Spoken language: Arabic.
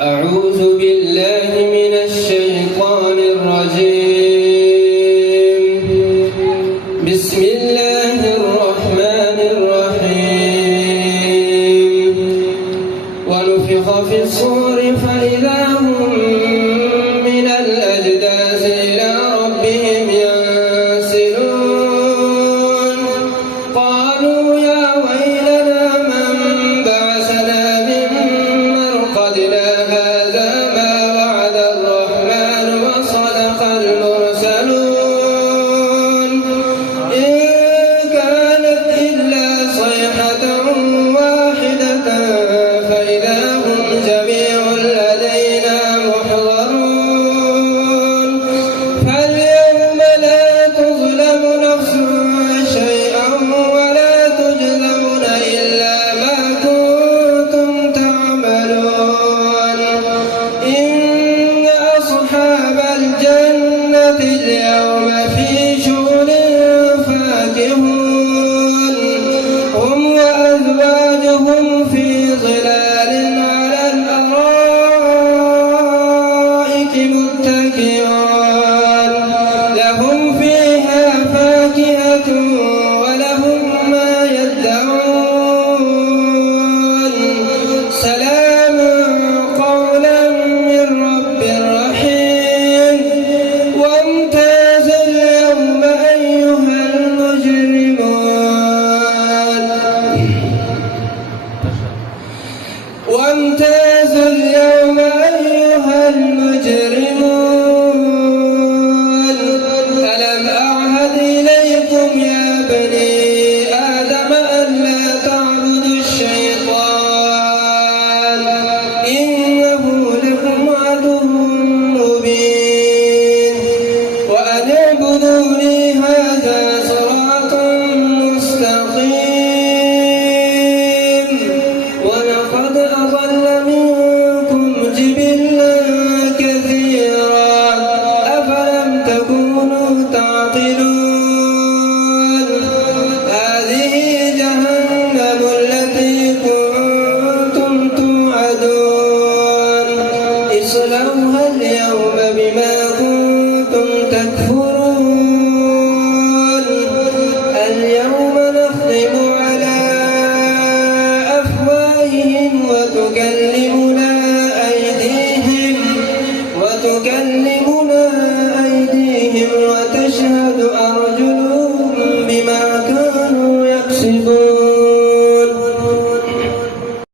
أعوذ بالله من الشيطان الرجيم. بسم الله الرحمن الرحيم. ونفخ في الصور فإذا هم من الأجداث إلى ربهم ينسلون. قالوا يا ويلنا من بعثنا من مرقدنا هذا ما وعد الرحمن وصدق المرسلون. إن كانت إلا صيحة واحدة فإذا هم جميع لدينا محضرون. فاليوم لا تظلم نفس شيئا ولا تجزون إلا ما كنتم تعملون. إن أصحاب الجنة اليوم في شغل فاكهون. هم وأزواجهم في ظلال على الأرائك متكئون. لهم فيها فاكهة ولهم ما يدعون. سلام قولا من رب رحيم. وامتازوا اليوم أيها المجرمون. وامتازوا اليوم أيها المجرمون. ألم أعهد إليكم يا بني آدم ألا تعبدوا الشيطان إنه لكم عدو مبين. وأن اعبدوني هذا صراط مستقيم. ولقد أضل منكم